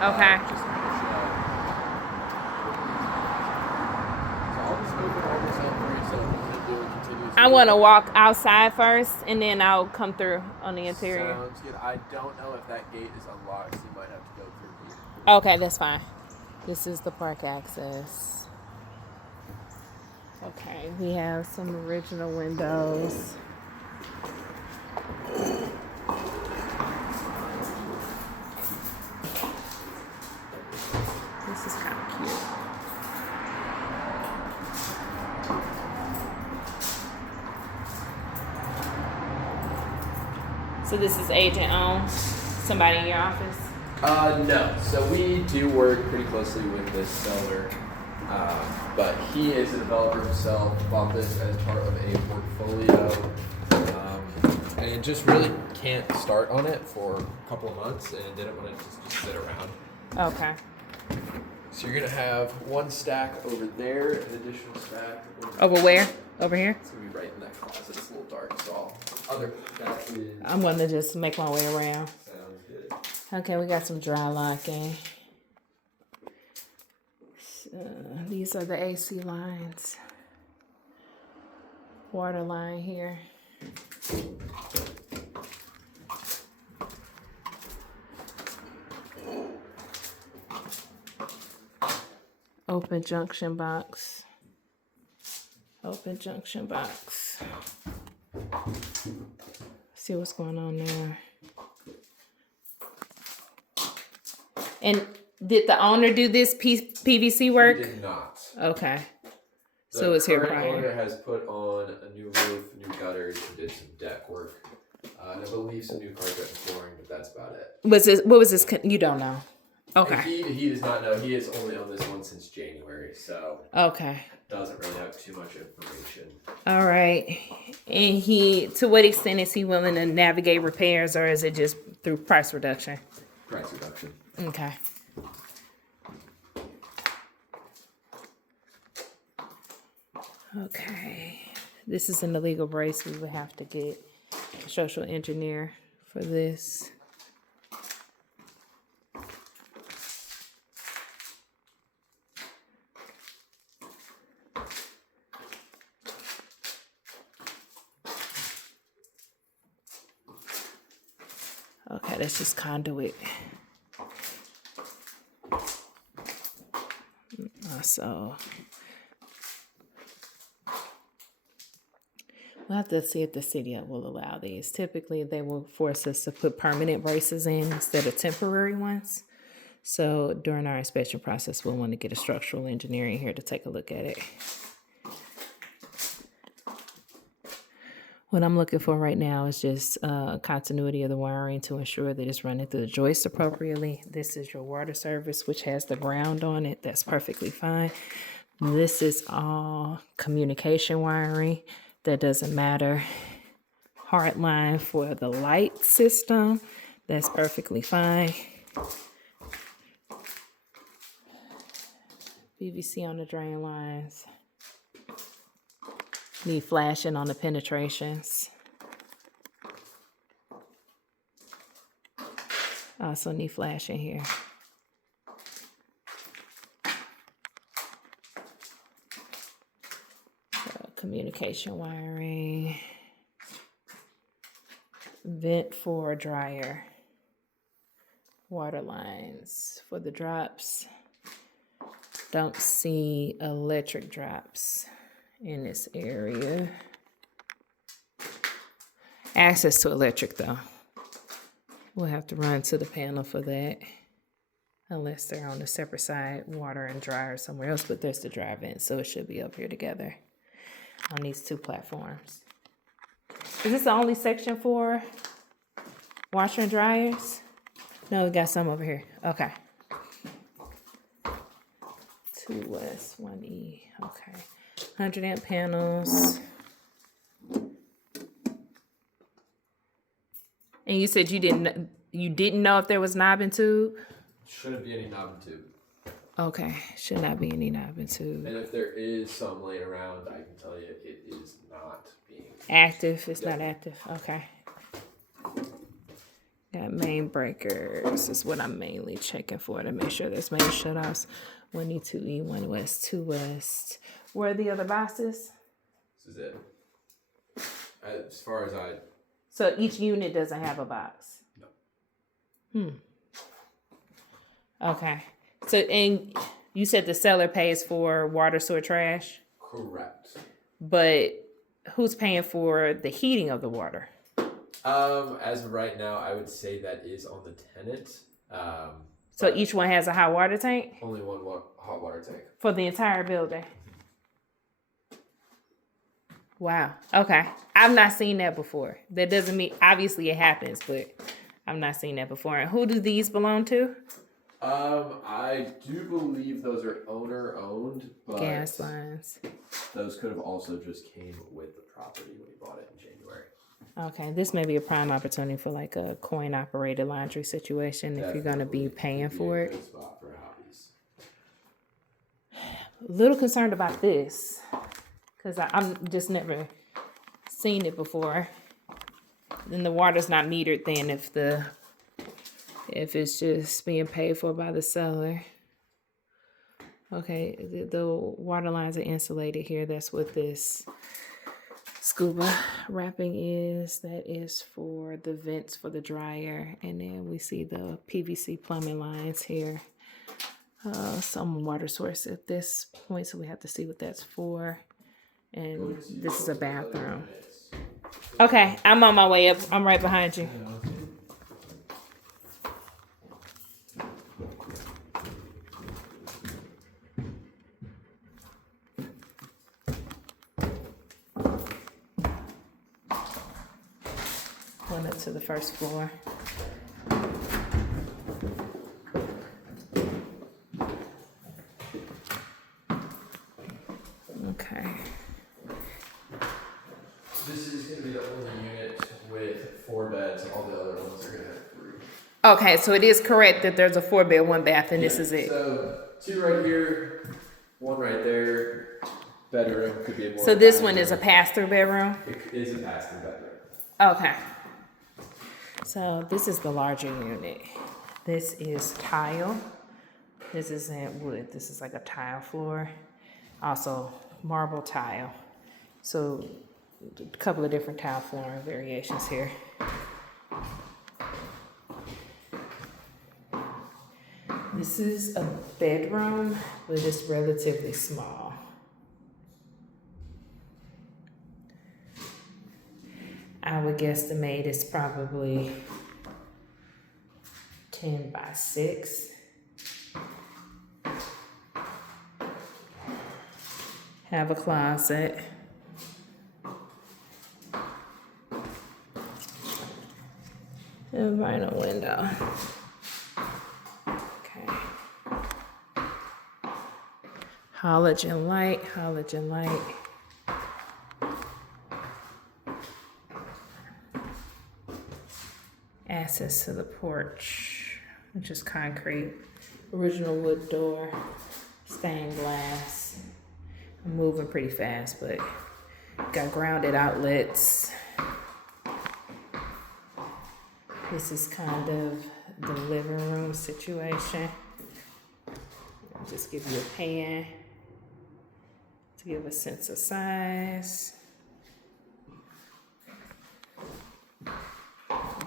Okay. So I'll just open all this up for you so we can do a continuous I want to video. walk outside first, and then I'll come through on the interior. Sounds good. I don't know if that gate is unlocked, so you might have to go through here. Okay, that's fine. This is the park access. Okay, we have some original windows. This is kind of cute. So this is agent owned? Somebody in your office? No. So we do work pretty closely with this seller, but he is a developer himself. Bought this as part of a portfolio, and just really can't start on it for a couple of months, and didn't want to just sit around. Okay. So you're gonna have one stack over there, an additional stack Over where? Over here? It's gonna be right in that closet. It's a little dark, so other stack is. I'm going to just make my way around. Sounds good. Okay, we got some dry locking. These are the AC lines. Water line here. Open junction box. Open junction box. See what's going on there. And did the owner do this PVC work? He did not. Okay. So it's here The prior. current owner has put on a new roof, new gutters, did some deck work, and I believe some new carpet and flooring, but that's about it. What was this? You don't know. Okay. He does not know. He has only owned this one since January, so Okay. doesn't really have too much information. All right. And to what extent is he willing to navigate repairs, or is it just through price reduction? Price reduction. Okay. Okay. This is an illegal brace. We would have to get a social engineer for this. Okay, that's just conduit. So we'll have to see if the city will allow these. Typically, they will force us to put permanent braces in instead of temporary ones. So during our inspection process, we'll want to get a structural engineer in here to take a look at it. What I'm looking for right now is just continuity of the wiring to ensure that it's running through the joist appropriately. This is your water service, which has the ground on it. That's perfectly fine. This is all communication wiring. That doesn't matter. Hard line for the light system. That's perfectly fine. PVC on the drain lines. Need flashing on the penetrations. Also need flashing here. Communication wiring. Vent for dryer. Water lines for the drops. Don't see electric drops in this area. Access to electric though. We'll have to run to the panel for that. Unless they're on a separate side, water and dryer somewhere else, but there's the dry vent, so it should be up here together on these two platforms. Is this the only section for washer and dryers? No, we got some over here. Okay. 2S, 1E, okay. 100 amp panels. And you said you didn't know if there was knob and tube? Shouldn't be any knob and tube. Okay, should not be any knob and tube. And if there is some laying around, I can tell you it is not being active. It's not active. Okay. Got main breakers is what I'm mainly checking for to make sure there's main shutoffs. 1E2E, 1 West, 2 West. Where are the other boxes? This is it. As far as I... So each unit doesn't have a box? No. Okay. So, and you said the seller pays for water, sewer, trash? Correct. But who's paying for the heating of the water? As of right now, I would say that is on the tenant. So each one has a hot water tank? Only one hot water tank. For the entire building? Wow. Okay. I've not seen that before. That doesn't mean, obviously it happens, but I've not seen that before. And who do these belong to? I do believe those are owner owned, but Gas lines. those could have also just came with the property when he bought it in January. Okay, this may be a prime opportunity for like a coin operated laundry situation if you're gonna be paying for it. Good spot for hobbies. A little concerned about this because I'm just never seen it before. Then the water's not metered then if it's just being paid for by the seller. Okay, the water lines are insulated here. That's what this scuba wrapping is. That is for the vents for the dryer. And then we see the PVC plumbing lines here. Some water source at this point, so we have to see what that's for. And this is a bathroom. Okay, I'm on my way up. I'm right behind you. Going up to the first floor. Okay. This is going to be the only unit with 4 beds. All the other ones are going to have 3. Okay, so it is correct that there's a 4-bed, 1 bath, and this is it. So 2 right here, 1 right there. Bedroom could be a more. So this one is a pass-through bedroom? It is a pass-through bedroom. Okay. So this is the larger unit. This is tile. This isn't wood. This is like a tile floor. Also marble tile. So a couple of different tile flooring variations here. This is a bedroom, but it's relatively small. I would guesstimate it's probably 10 by 6. Have a closet. And vinyl window. Okay. Halogen light, halogen light. Access to the porch, which is concrete. Original wood door, stained glass. I'm moving pretty fast, but got grounded outlets. This is kind of the living room situation. I'll just give you a pan to give a sense of size.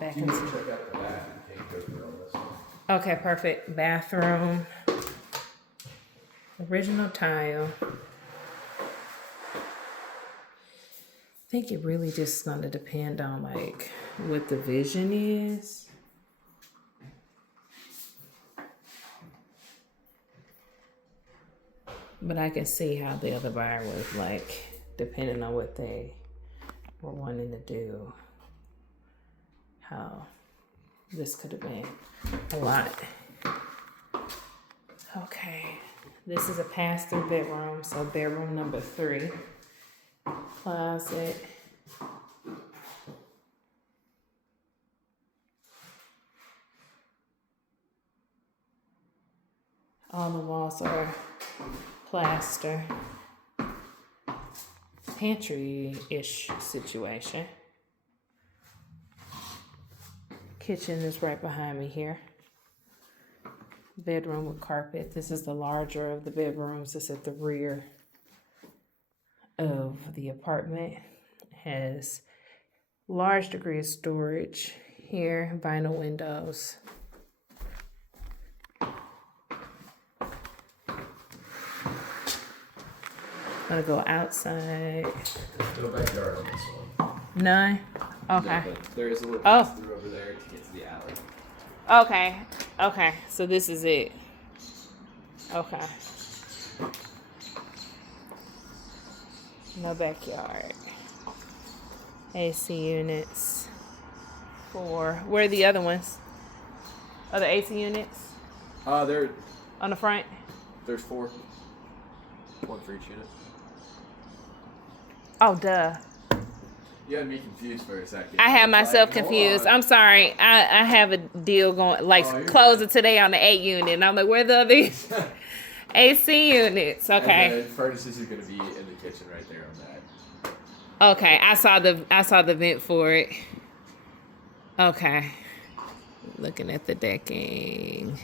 Back into Check out the back. You can't go through all this. Okay, perfect. Bathroom. Original tile. I think it really just gonna depend on like what the vision is. But I can see how the other buyer was like, depending on what they were wanting to do. How this could have been a lot. Okay, this is a pass-through bedroom, so bedroom number 3. Closet. All the walls are plaster. Pantry-ish situation. kitchen is right behind me here. Bedroom with carpet. This is the larger of the bedrooms. It's at the rear of the apartment. Has large degree of storage here, vinyl windows. Gonna go outside. No backyard on this one. None? Okay. Yeah, but there is a little Oh. pass through over there to get to the alley. Okay. Okay. So this is it. Okay. No backyard. AC units. 4. Where are the other ones? Other AC units on the front? There's 4. One for each unit. Oh, duh. You had me confused for a second. I had was myself like, hold confused. on. I'm sorry. I have a deal going, like Oh, you're closing today on the 8 unit. And I'm like, where the other AC units? Okay. And the furnaces are going to be in the kitchen right there on that. Okay. I saw the vent for it. Okay. Looking at the decking.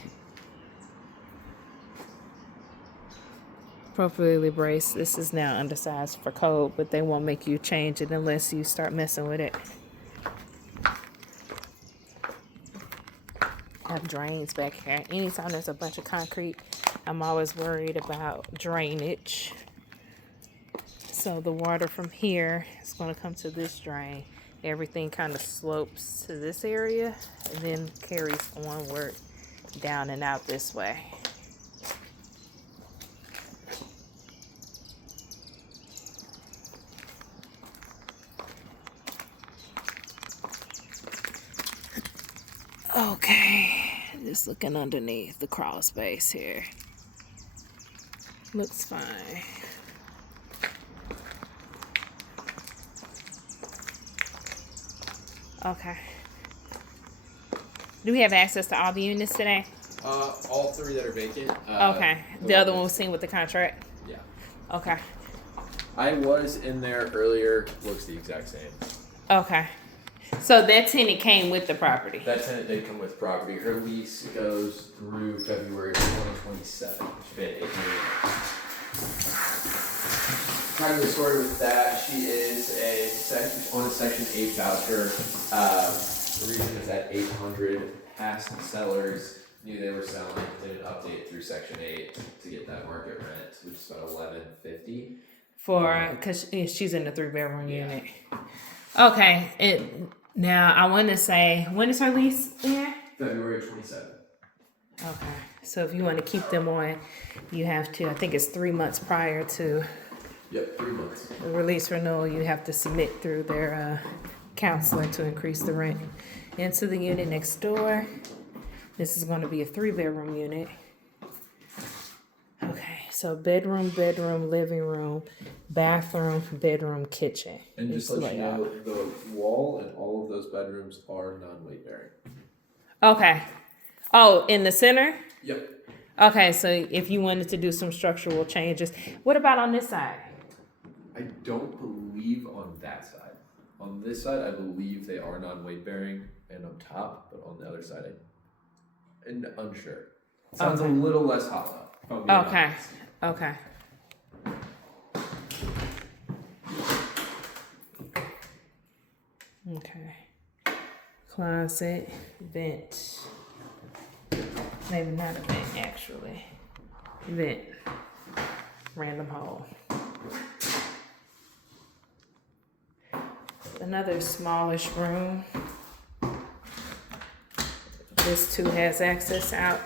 Appropriately braced. This is now undersized for code, but they won't make you change it unless you start messing with it. Have drains back here. Anytime there's a bunch of concrete, I'm always worried about drainage. So the water from here is going to come to this drain. Everything kind of slopes to this area and then carries onward down and out this way. Okay, just looking underneath the crawl space here. Looks fine. Okay. Do we have access to all the units today? All 3 that are vacant. Okay. The other one was seen with the contract? Yeah. Okay. I was in there earlier. Looks the exact same. Okay. So that tenant came with the property? That tenant did come with property. Her lease goes through February 2027. She's been 8 years. Kind of the story with that, she is on a Section 8 voucher. The reason is that 800 past sellers knew they were selling, did an update through Section 8 to get that market rent, which is about $11.50. Because she's in the 3-bedroom Yeah. unit. Okay. Now, I want to say, when is her lease in? February 27th. Okay. So if you want to keep them on, you have to, I think it's 3 months prior to Yep, 3 months. the release renewal, you have to submit through their counselor to increase the rent. Into the unit next door. This is going to be a 3-bedroom unit. Okay, so bedroom, living room, bathroom, bedroom, kitchen. And just It's let you layout. know, the wall and all of those bedrooms are non-weight bearing. Okay. Oh, in the center? Yep. Okay, so if you wanted to do some structural changes, what about on this side? I don't believe on that side. On this side, I believe they are non-weight bearing and on top, but on the other side, I'm unsure. Sounds Okay. a little less hollow. if I'm being Okay. honest. Okay. Okay. Closet, vent. Maybe not a vent, actually. Vent. Random hole. Another smallish room. This too has access out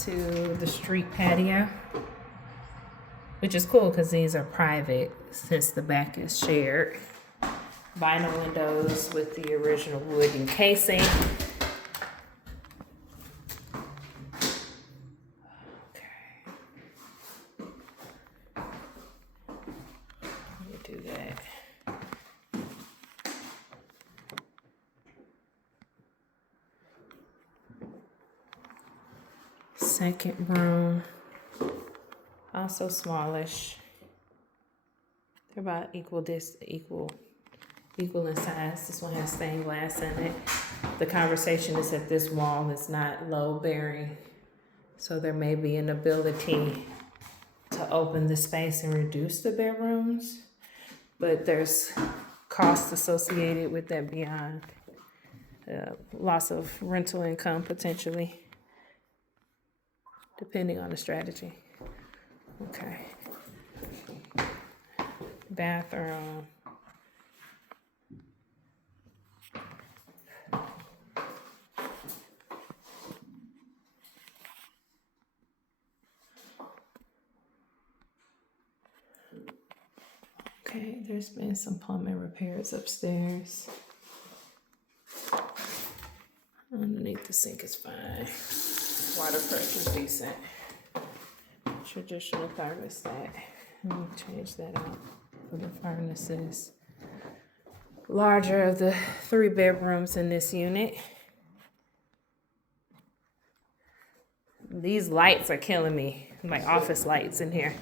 to the street patio, which is cool because these are private since the back is shared. Vinyl windows with the original wood encasing. Okay. Let me do that. Second room, also smallish. They're about equal equal in size. This one has stained glass in it. The conversation is that this wall is not load bearing, so there may be an ability to open the space and reduce the bedrooms, but there's costs associated with that beyond loss of rental income potentially, depending on the strategy. Okay. Bathroom. Okay, there's been some plumbing repairs upstairs. Underneath the sink is fine. Water pressure's decent. Traditional thermostat. Let me change that out for the furnaces. Larger of the 3 bedrooms in this unit. These lights are killing me. My office lights in here.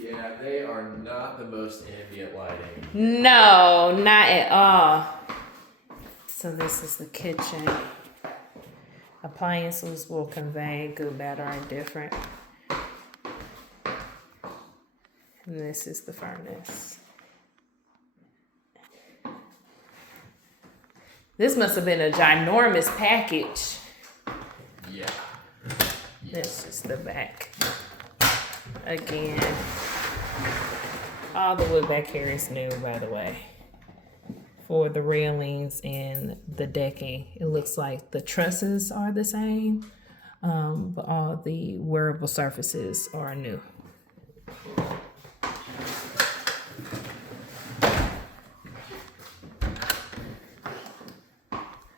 Yeah, they are not the most ambient lighting. No, not at all. So this is the kitchen. Appliances will convey good, bad, or indifferent. And this is the furnace. This must have been a ginormous package. Yeah. This is the back. Again, all the wood back here is new, by the way. For the railings and the decking, it looks like the trusses are the same, but all the wearable surfaces are new.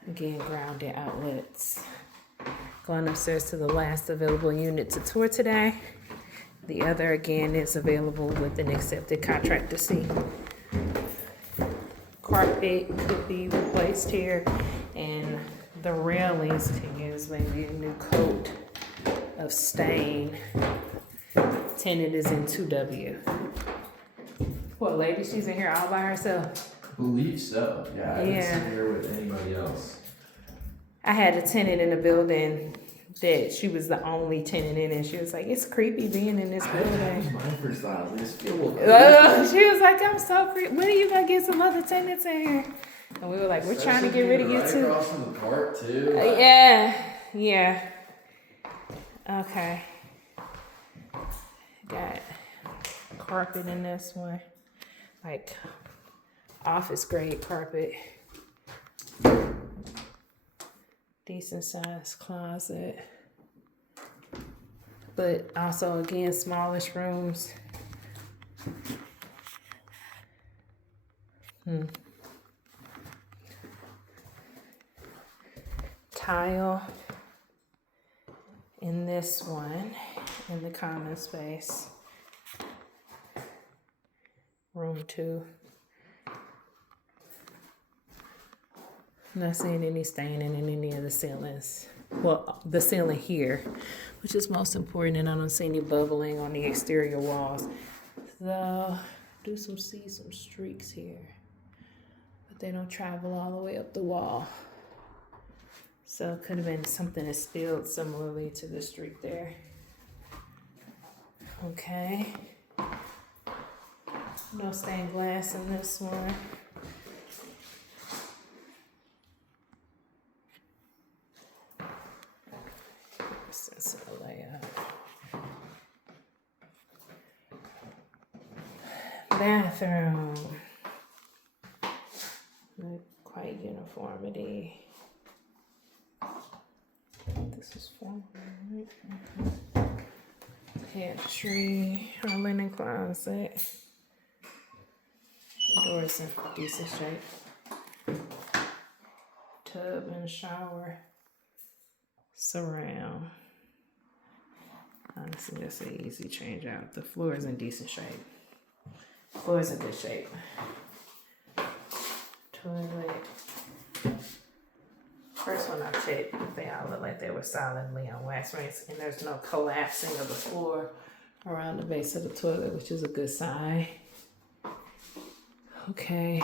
Again, grounded outlets. Going upstairs to the last available unit to tour today. The other, again, is available with an accepted contractor C. Carpet could be replaced here, and the railings can use maybe a new coat of stain. Tenant is in 2W. Poor lady, she's in here all by herself. I believe so. Yeah, I haven't Yeah. seen her with anybody else. I had a tenant in the building that she was the only tenant in it. She was like, it's creepy being in this That was building. my first thought. I just feel a little She was like, I'm so creepy. When are you gonna get some other tenants in here? And we were like, we're trying to get rid of you right too. across from the park too. Yeah. Okay. Got carpet in this one. Like office grade carpet. Decent sized closet. But also again, smallish rooms. Tile in this one, in the common space. Room 2. Not seeing any staining in any of the ceilings. Well, the ceiling here, which is most important, and I don't see any bubbling on the exterior walls. So, see some streaks here, but they don't travel all the way up the wall. So it could have been something that spilled similarly to the streak there. Okay. No stained glass in this one. Sense of the layout. Bathroom. Not quite uniformity. This is formal, right? Pantry, or linen closet. Doors in decent shape. Tub and shower. Surround. Honestly, that's an easy change out. The floor is in decent shape. Floor is in good shape. Toilet. First one I checked, they all look like they were solidly on wax rings, and there's no collapsing of the floor around the base of the toilet, which is a good sign. Okay.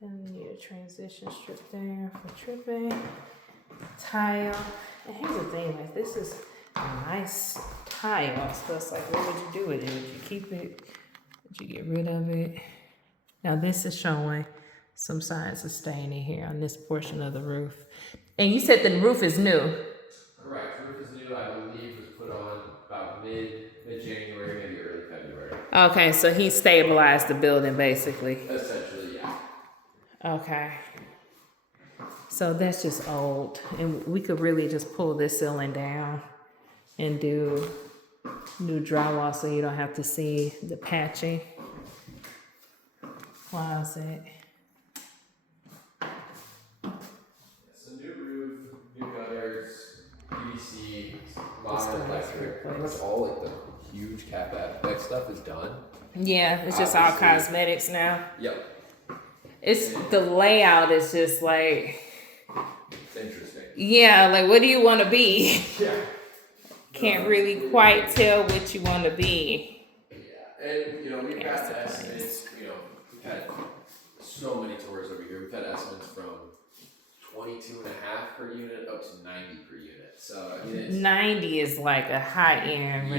And we need a transition strip there for tripping. Tile. And here's the thing, like this is a nice tile. So it's like, what would you do with it? Would you keep it? Would you get rid of it? Now this is showing some signs of staining here on this portion of the roof. And you said the roof is new. Correct. Roof is new. I believe was put on about mid January, maybe early February. Okay, so he stabilized the building basically. Essentially, yeah. Okay. So that's just old. And we could really just pull this ceiling down and do new drywall so you don't have to see the patching. Closet. So new roof, new gutters, PVC, modern electric. Pretty much all like the huge CapEx stuff is done. Yeah, it's just all Obviously. cosmetics now. Yep. It's the layout is just like, It's interesting. yeah, like what do you want to be? Yeah. Can't really quite tell what you want to be. Yeah, and you know we've got Here's the estimates. You know we've had so many tours over here. We've had estimates from 22.5 per unit up to 90 per unit. So I mean, it's 90 is like a high end